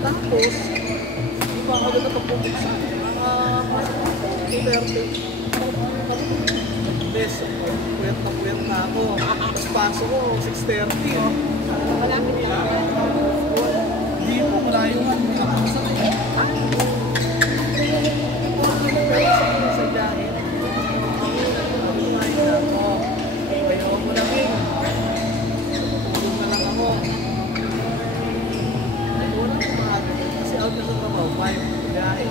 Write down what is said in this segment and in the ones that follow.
Tapos, hindi pa agad na pagpupuksan. 2:30. Bes, puyat na ako. Tapos pasok ko, 6:30. Malapit lang. Hindi mo, malayo nga. Sa dahil. Kumain na ako. Ayaw mo na rin. Tulog na lang ako. Wala ko maaga. Kasi out na sa trabaho. 5 dahil.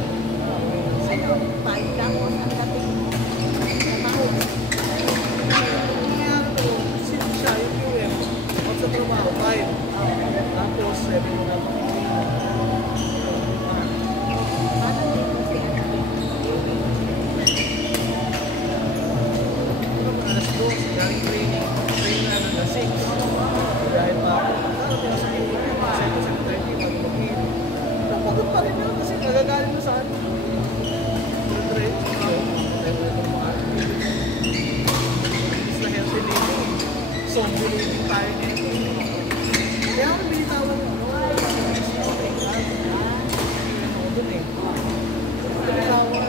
Ano, 5 lang o ang dating trabaho. Sino siya, yung QM. Out sa trabaho, 5. Tapos, 7 mo na ako. Paano dito si ano? Alas 2, galing training. Training na alas 6. Dahil pa ako. Tapos, sa iyo, 7:30, mag-mag-in. Napagod pa rin yun kasi nagagaling mo saan. Zombie living tayo nito. Kaya ako binitawan mo. Doon eh. Binitawan.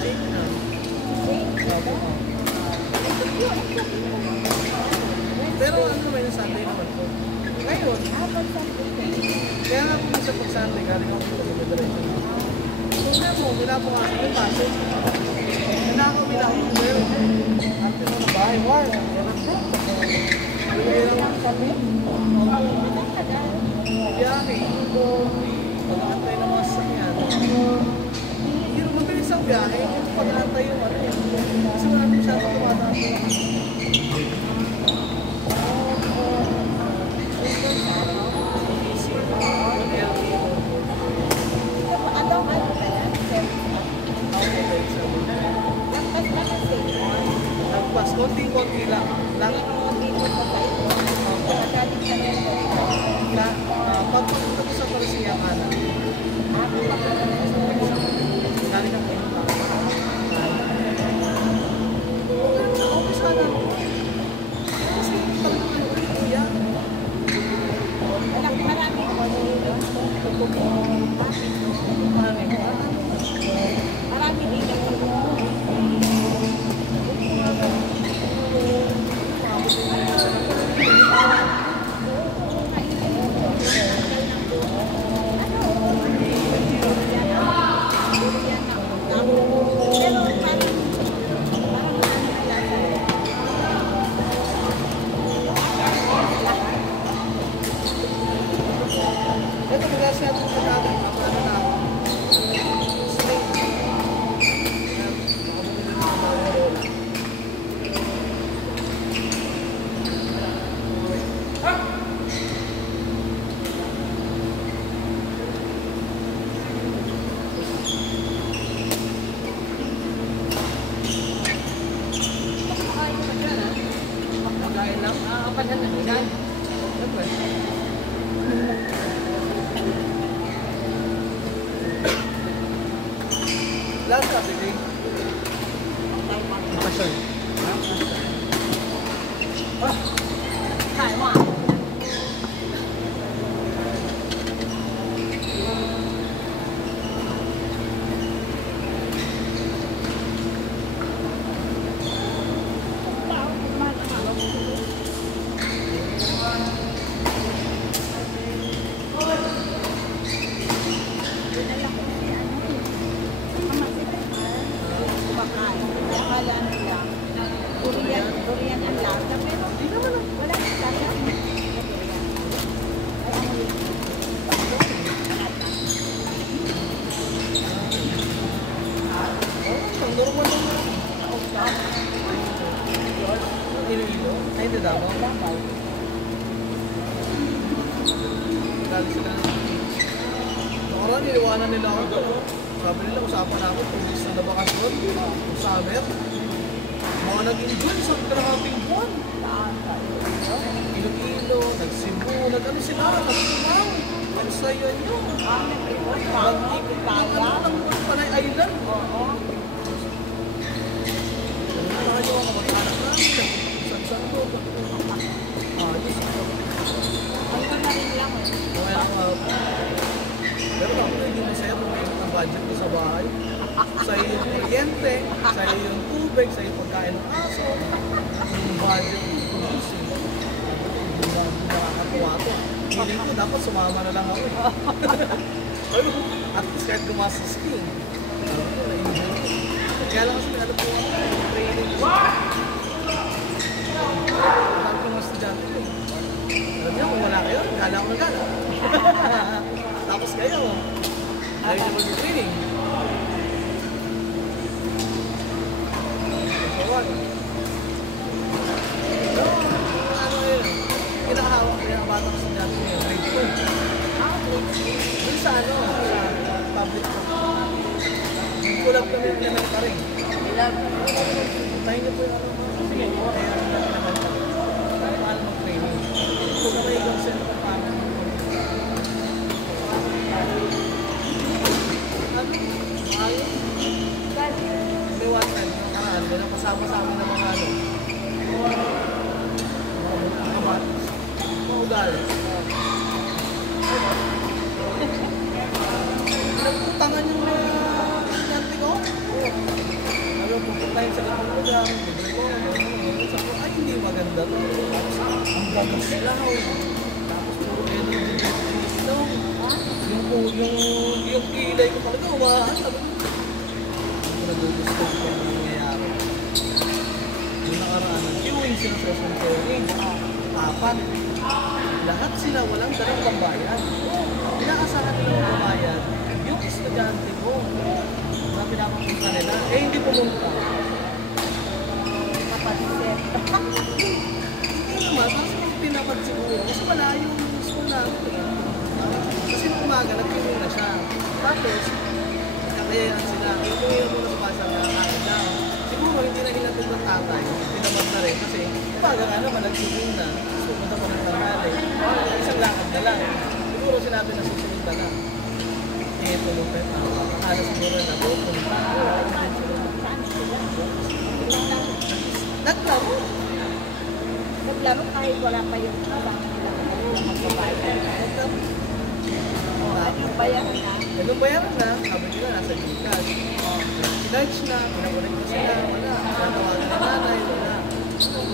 Jake na. Pero ano naman yung Sunday naman ko? Ngayon. Kaya nga kung sa pag-Sunday, galing ako sa pag-Federation. Kung nga mo, pinapakasok yung pasok. Pinakawila ako yung well. At yun na bahay, war. Biyahe. Pag-aantay ng mga sasakyan. Hindi naman mabilis ang biyahe. Pag-aantay yung ano yun. Kasi wala naman siya tumatapos. Nagpas, konti-konti lang. Pagpunta ko sa Parisiya ka na. Galing ako yung tao. Okay sana. Kasi talagang ano rin kuya. Marami. Marami din. Ito mga siya ito sa natin. Ano na ako. Last Saturday. Pasyon. Taiwan. Durian ang lasa, pero Hindi naman ah. wala nang lasa. Ang normal naman. Iloilo? Ay, hindi daw. Lalo sila na. Nakaraan, niliwanan nila ako. Sabi nila, usapan ako. Kung gusto na bakasyon. Kung summer. Mga nag-enjoy sa kalahating buwan. Iloilo, nag-Cebu, nag-ano sila, nag-Tumaw. Ang saya nyo. Nag-ikot ng Panay Island. Oo. Nakakayo ako mag-anak namin. San-san ko. Ayos. Hanggang na rin lang eh. Kaya budget mo sa bahay. Sa'yo yung kuryente, sa'yo yung tubig, sa'yo yung pagkain ng aso. Yung budget mo, tubusin. Hindi na nakakatuwa to. Feeling ko, dapat sumama na lang ako eh. Pero, at least kahit gumastos ka eh. Kaya lang kasi ano po ako, training ko. Ang mga estudyante ko. Alam niyo, kung wala kayo, gala ko na gala. Tapos kayo, ayaw niyo mag-training. So what? So, ano yun? Kinakahawak ko yung batang estudyante ko yung grade 2. Doon sa ano, sa public school. Kulab kami yung elementary. Tayo niyo po yung ano. Sige, kaya ang elementary. Paano mag-training? Kung kami yung center paano. Ano? Ayaw? May one time, yung karaan, doon ang kasama-sama ng mga ano. Mga batis. Mga ugal. Nagputangan yung mga estudyante ko. Ano, pupuntahin sa ganung lugar, libre ko, sabi ko, ay hindi maganda to. Tapos, ang gagaslaw. Tapos, puro energy ilaw. Yung kilay ko talaga, umahan. Sabi ko, hindi ko nagugusto ko yung nangyayari. Yung nakaraan, queuing sila sa cemetery. Apat. Lahat sila walang dalang pambayad. Inaasahan nila ng pambayad. Yung estudyante ko, na pinapapunta nila, eh hindi pumunta. Kapatid. Hindi naman, kasi pinapad siguro. Kasi malayo yung school natin. Kasi nung umaga, nag-queuing na siya. Tapos, kakayayan sila. Ito yung muna sa basa na akin na. Siguro hindi na hinatid ng tatay. Pinamad na rin. Kasi umaga nga naman, nag-queuing na. So, punta pa ng tanghali. Isang lakad na lang. Siguro sinabi na susunod na lang. Eh, pulupet na. Alas siguro na po. Saan sila? Naglaro. Naglaro kahit wala pa yung abang nila. Magbabayad. Anong bayaran na? Anong bayaran na? Sabi nila, nasa Gcash. Sinarge na, pinakulit ko sila. Wala. Natawagan na nanay. Wala.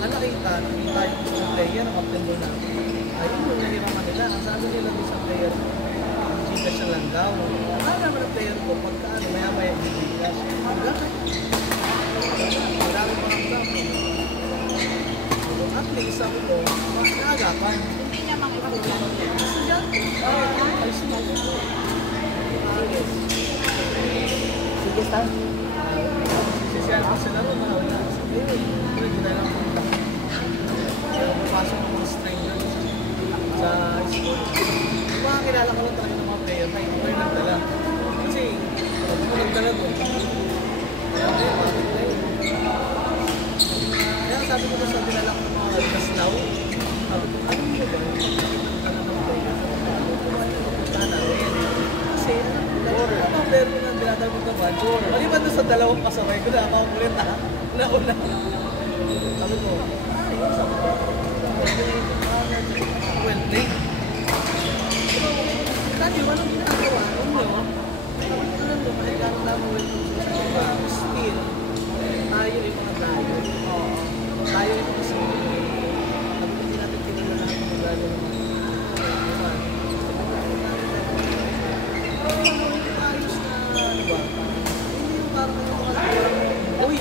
Nakita yung isang player, ang captain doon na. Ayun, yung nahiraman nila. Ang sabi nila doon sa player, Gcash na lang daw. Ano naman ang player ko? Pagka ano, maya-maya yung Gcash. Wala. Marami pa ang dapat. At least, sabi ko, nakagapan. Hindi niya makikulan. Estudyante. Ay, sinabi ko. Sige, Stan. Sisiyal ko sila rin, wala. Sabi ko, hindi ginala ko. Pasok ng mga strangers sa school. Yung mga kilala ko lang talaga ng mga player na hindi ko yung nagdala. Kasi, pag ko nagdala doon, kaya sabi ko sa dinala ko ng mga kaslaw, sabi ko, ano mo ba? Nagdala ng player. Ano ko ba yung nagdala rin? Kasi, ano player ko na dinadala ko naman? Maliban doon sa dalawang kasabay ko na, makakulit na. Nauna. Sabi ko, ay, sabi ko, well played. Pero, dati, anong ginagawa? Ano nyo? Sabi ko lang doon, kahit gano'n lang well played. Diba, still, tayo yung mga tayo. Tayo yung mga sarili. Sabi ko, hindi natin tinila lahat ng magagawa ng mga ayos na, ano ba? Hindi yung parang yung mga uy,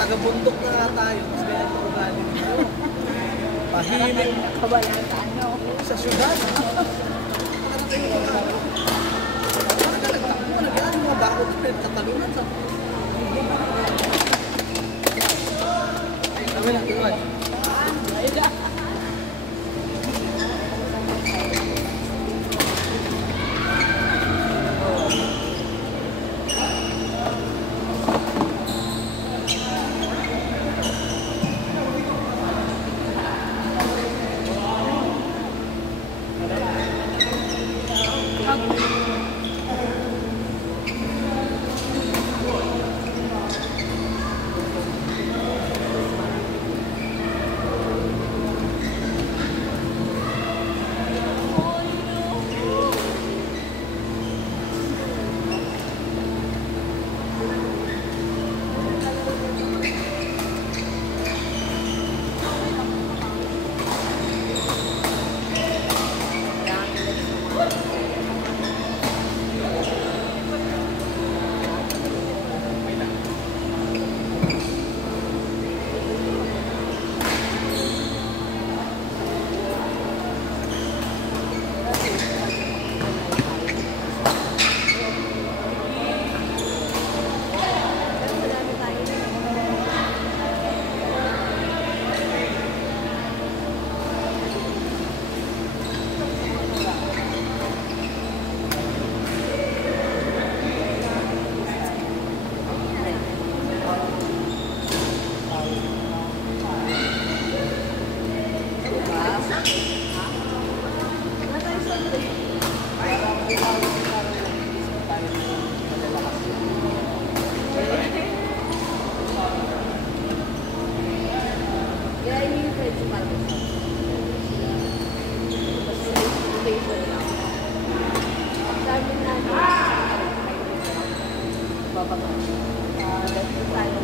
taga-bundok na nga tayo. Mas ganyan ang ugali nito. Pahimik. Kabayan sa ano? Sa syudad. Nakarating ko na. Parang nagtakbo, nagyan mga bakot na pinagkatalunan sa... Ay, kami lang, tuwan. Ayun na. Kaya yung friends yung parang rotation lang. Sabi na bababa. Dahil tayo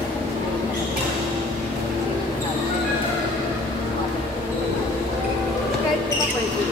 kahit di ba pwede?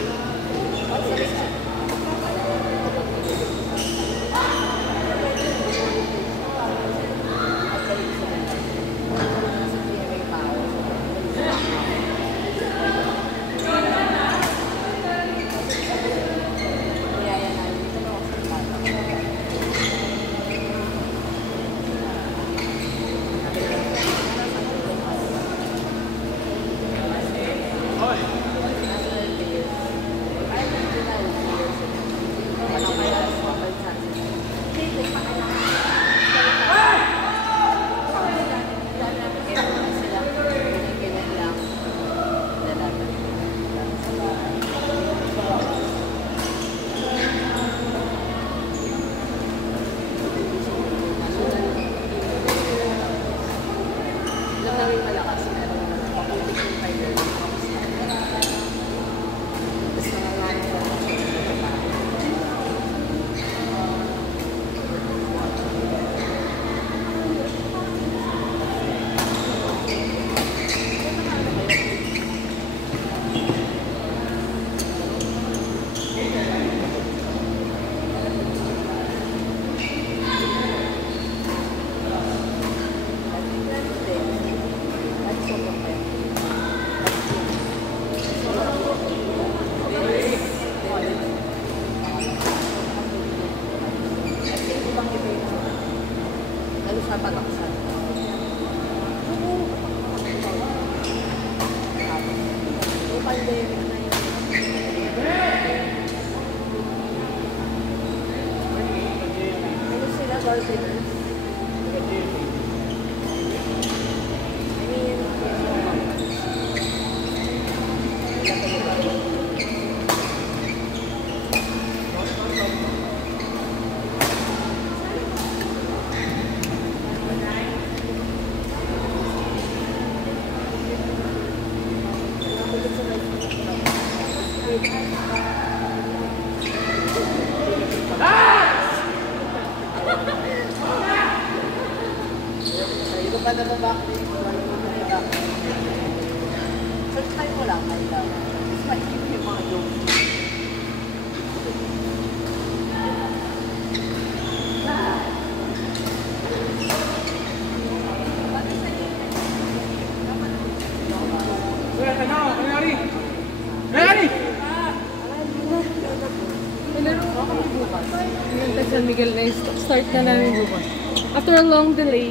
Sa Balaksan. Yung pandemic na yun. Ano sila, Dolphiners? I mean, Ito pa na back din. search time mo lang, I love. Mas maikip yung mga jokes. San Miguel na start na namin bukas. After a long delay.